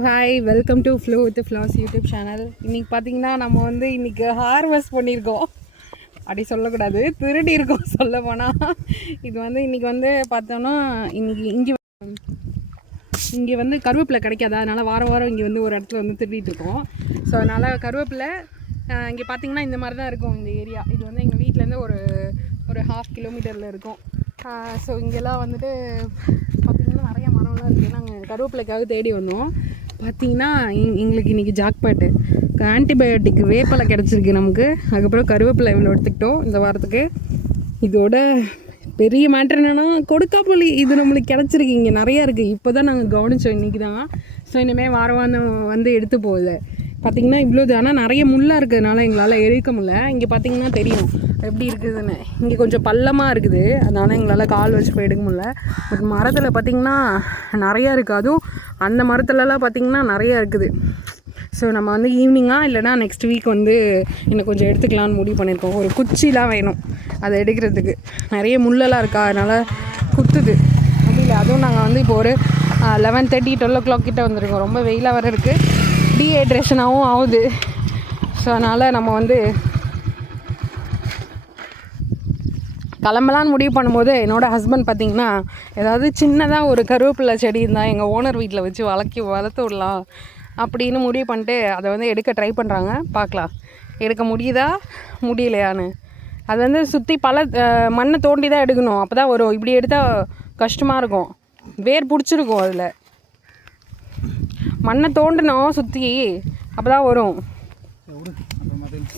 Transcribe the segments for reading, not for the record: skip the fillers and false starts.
Hi, welcome to flow with flaws YouTube channel. இன்றைக்கி பார்த்தீங்கன்னா நம்ம வந்து இன்றைக்கி ஹார்வெஸ்ட் பண்ணியிருக்கோம். அப்படி சொல்லக்கூடாது, திருடி இருக்கோம் சொல்ல போனால். இது வந்து இன்றைக்கி வந்து பார்த்தோன்னா இங்கே வந்து கருவேப்பிலை கிடைக்காது. அதனால் வாரம் வாரம் இங்கே வந்து ஒரு இடத்துல வந்து திருடிட்டு இருக்கோம். ஸோ அதனால் கருவேப்பிலை இங்கே பார்த்திங்கன்னா இந்த மாதிரி தான் இருக்கும் இந்த ஏரியா. இது வந்து எங்கள் வீட்டிலேருந்து ஒரு 1/2 கிலோமீட்டரில் இருக்கும். ஸோ இங்கெல்லாம் வந்துட்டு பார்த்திங்கன்னா நிறைய மரம்லாம் இருக்குது. நாங்கள் கருவேப்பிலைக்காக தேடி வந்தோம். பார்த்திங்கன்னா எங்களுக்கு இன்றைக்கி ஜாக்பாட்டு ஆன்டிபயோட்டிக் வேப்பலை கிடச்சிருக்கு நமக்கு. அதுக்கப்புறம் கருவேப்பிலை இவ்வளோ எடுத்துக்கிட்டோம் இந்த வாரத்துக்கு. இதோட பெரிய மேட்ரு என்னென்னா கொடுக்காப்புளி இது நம்மளுக்கு கிடச்சிருக்கு. இங்கே நிறையா இருக்குது. இப்போ தான் நாங்கள் கவனித்தோம் இன்றைக்கி தான். ஸோ இனிமேல் வாரம் வந்து எடுத்து போகுது. பார்த்திங்கன்னா இவ்வளோ ஆனால் நிறைய முள்ளாக இருக்கிறதுனால எங்களால் எடுக்க முடியல. இங்கே பார்த்திங்கன்னா தெரியும் எப்படி இருக்குதுன்னு. இங்கே கொஞ்சம் பள்ளமாக இருக்குது, அதனால் எங்களால் கால் வச்சு போய் எடுக்க முடியல. பட் மரத்தில் பார்த்திங்கன்னா நிறையா இருக்குது. அதுவும் அந்த மரத்துலலாம் பார்த்திங்கன்னா நிறையா இருக்குது. ஸோ நம்ம வந்து ஈவினிங்காக இல்லைனா நெக்ஸ்ட் வீக் வந்து இன்னும் கொஞ்சம் எடுத்துக்கலான்னு முடிவு பண்ணியிருக்கோம். ஒரு குச்சிலாம் வேணும் அதை எடுக்கிறதுக்கு. நிறைய முள்ளெல்லாம் இருக்கா, அதனால் குத்துது முடியல. அதுவும் நாங்கள் வந்து இப்போ ஒரு 11:30 12 o'clock கிட்டே வந்திருக்கோம். ரொம்ப வெயிலாக வர இருக்குது, டீஹைட்ரேஷனாகவும் ஆகுது. ஸோ அதனால் நம்ம வந்து கிளம்பலான்னு முடிவு பண்ணும்போது என்னோடய ஹஸ்பண்ட் பார்த்திங்கன்னா ஏதாவது சின்னதாக ஒரு கருவேப்பிலை செடி இருந்தால் எங்கள் ஓனர் வீட்டில் வச்சு வளர்த்து விடலாம் அப்படின்னு முடிவு பண்ணிட்டு அதை வந்து எடுக்க ட்ரை பண்ணுறாங்க. பார்க்கலாம் எடுக்க முடியுதா முடியலையான்னு. அது வந்து சுற்றி மண்ணை தோண்டி தான் எடுக்கணும், அப்போ தான் வரும். இப்படி எடுத்தால் கஷ்டமாக இருக்கும், வேர் பிடிச்சிருக்கும். அதில் மண்ணை தோண்டணும் சுற்றி, அப்போ தான் வரும்.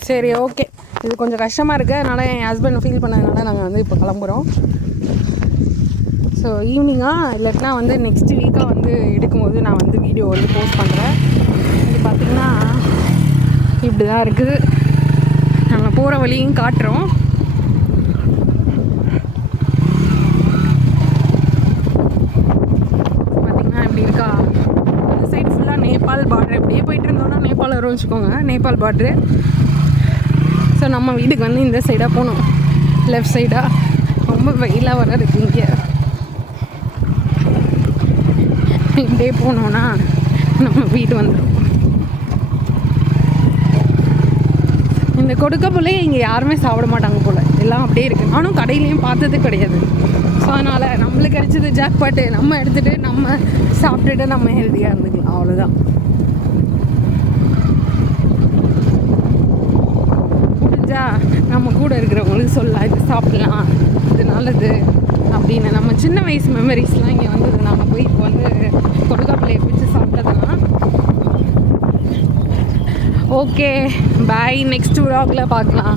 சரி, ஓகே. இது கொஞ்சம் கஷ்டமாக இருக்குது, அதனால் என் ஹஸ்பண்ட் ஃபீல் பண்ணதுனால நாங்கள் வந்து இப்போ கிளம்புறோம். ஸோ ஈவினிங்காக இல்லாட்டினா வந்து நெக்ஸ்ட் வீக்காக வந்து எடுக்கும்போது நான் வந்து வீடியோ வந்து போஸ்ட் பண்ணுறேன். இது பார்த்திங்கன்னா இப்படி தான் இருக்குது. நாங்கள் போகிற வழியும் காட்டுறோம். பார்த்திங்கன்னா இப்படி இருக்கா. இந்த சைடு ஃபுல்லாக நேபாள் பார்டர். இப்படியே போயிட்டு இருந்தோம்னா நேபாள் வரும் வச்சுக்கோங்க, நேபாள் பார்டரு. ஸோ நம்ம வீட்டுக்கு வந்து இந்த சைடாக போகணும், லெஃப்ட் சைடாக. ரொம்ப வெயிலாக வர இருக்குது இங்கே. இப்படியே போனோன்னா நம்ம வீடு வந்துடும். இந்த கொடுக்கப்புள்ளையே இங்கே யாருமே சாப்பிட மாட்டாங்க போல், எல்லாம் அப்படியே இருக்குது. நானும் கடையிலையும் பார்த்தது கிடையாது. ஸோ அதனால் நம்மளுக்கு கிடைச்சது ஜாக்பாட்டு, நம்ம எடுத்துகிட்டு நம்ம சாப்பிட்டுட்டு நம்ம ஹெல்த்தியாக இருந்துக்கலாம், அவ்வளோதான். நம்ம கூட இருக்கிறவங்களுக்கு சொல்லலாம், இது சாப்பிடலாம், இது நல்லது அப்படின்னு. நம்ம சின்ன வயசு மெமரிஸ்லாம் இங்கே வந்தது. நம்ம போய் இப்போ வந்து கொடுக்காப்பிள்ளையை பிடிச்சி சாப்பிட்டதெல்லாம். ஓகே, பாய். நெக்ஸ்ட் vlogல பார்க்கலாம்.